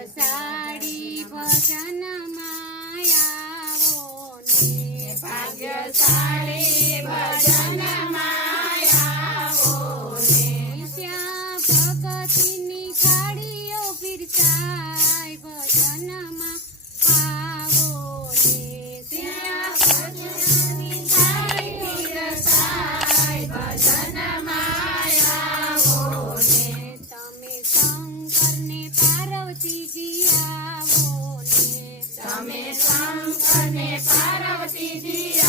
ભાગ્યશાળી ભજનમાં આવો ને, ભાગ્યશાળી ભજનમાં આવો ને, ત્યાં ભગતિની થાળીઓ પીરસાય ભજનમાં આવો ને, ત્યાં ભજનની થાળી પીરસાય ભજનમાં આવો ને, તમે શંકરને પાર્વતીજી આવો ને, તમે શંકરને પાર્વતીજી